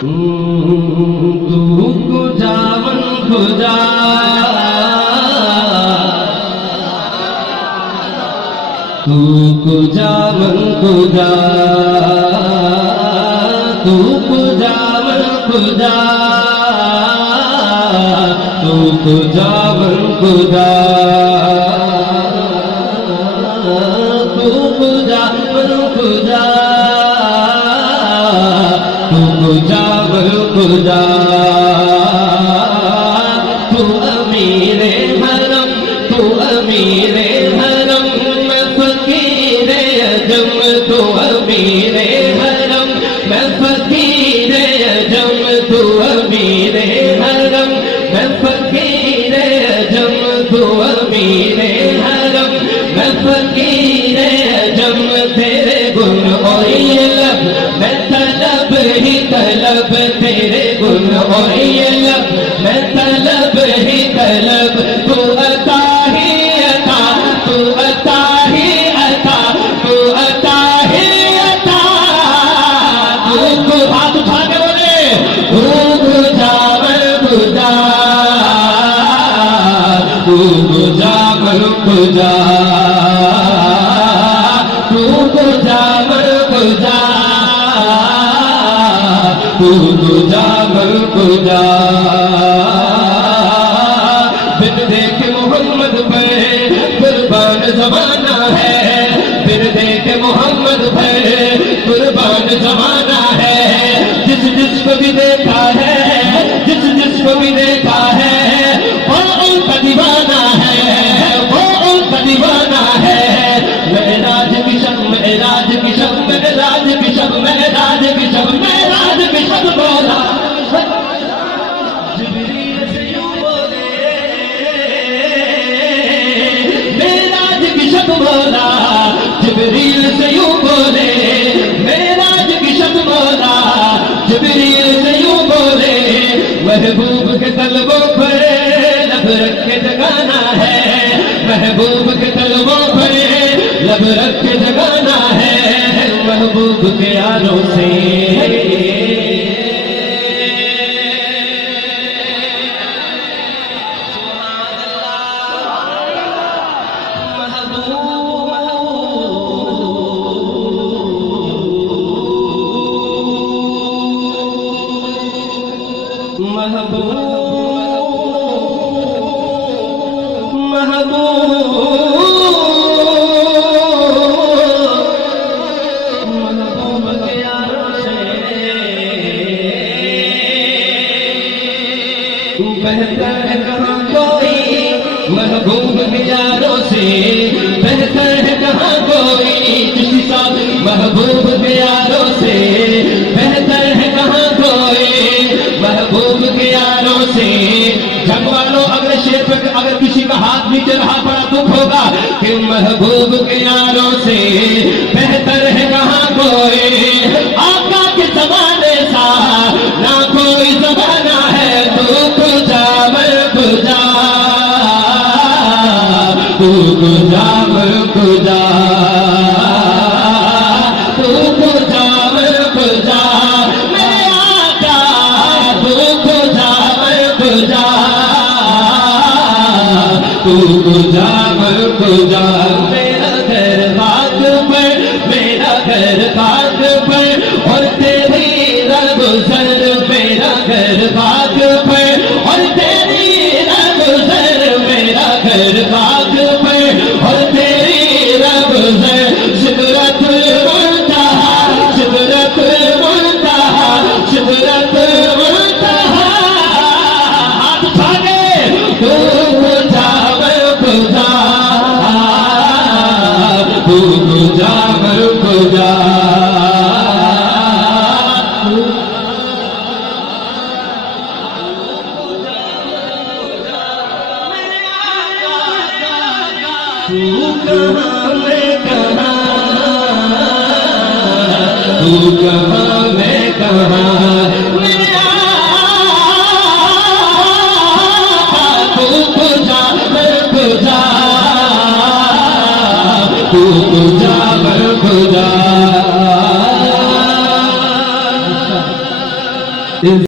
तू खुदा मन खुदा तू खुदा मन खुदा तू खुदा मन खुदा तू खुदा मन खुदा तू खुदा मन खुदा तू खुदा मन खुदा तू अमीरे हरम तू अमीरे हरम मैं फकीरे अजम तू अमीरे हरम मैं फकीरे अजम तू अमीरे हरम मैं फकीरे अजम तू अमीरे हरम मैं फकीरे अजम तेरे गुण और ये लब मैं तलब ही तलब तेरे गुण और ये लब मैं तलब ही तलब तू अता ही अता तू अता ही अता तू अता ही अता तू हाथ उठा के बोले तू खुदा मन खुदा तू खुदा मन खुदा तू खुदा मन खुदा तू खुदा मन खुदा बिन देखे मोहम्मद पे कुर्बान जमाना है बिन देखे मोहम्मद पे कुर्बान जमाना है जिस जिसको भी देखा है जिस जिसको भी देखा है वो उनका दीवाना है वो उनका दीवाना है मेराज की शब मेराज की शब मेराज की शब मेराज की शब मेराज की शब बोला जिब्रील से यूं बोले मेराज की शब बोला जिब्रील से यूं बोले मेराज की शब बोला जिब्रील से यूं बोले महबूब के तलबों पर लब रख के जगाना है महबूब के तलबों पर लब रख के जगाना है महबूब के यारों से बेहतर है कहाँ कोई महबूब के यारों से बेहतर है कहाँ कोई किसी सा महबूब के यारों से बेहतर है कहाँ कोई महबूब के यारों से जंग वालों अगर शेर पे अगर किसी का हाथ नीचे रहा बड़ा दुख होगा कि महबूब के यारों से बेहतर है कहाँ कोई आका के ज़माने सा ना कोई ज़माना है तू खुदा मन खुदा तू खुदा मन खुदा तू खुदा मन खुदा मेरे आका तू खुदा मन खुदा तू खुदा मन खुदा मेरा घर बाग पर मेरा घर बाग पर और तेरी रगुज़र मेरा घर बाग पर और तेरी रगुज़र मेरा घर बाग पर और तेरी रगुज़र शिदरत मुंतहा शिदरत मुंतहा शिदरत मुंतहा हाथ उठाके तू खुदा मन खुदा तू खुदा मन खुदा अल्लाह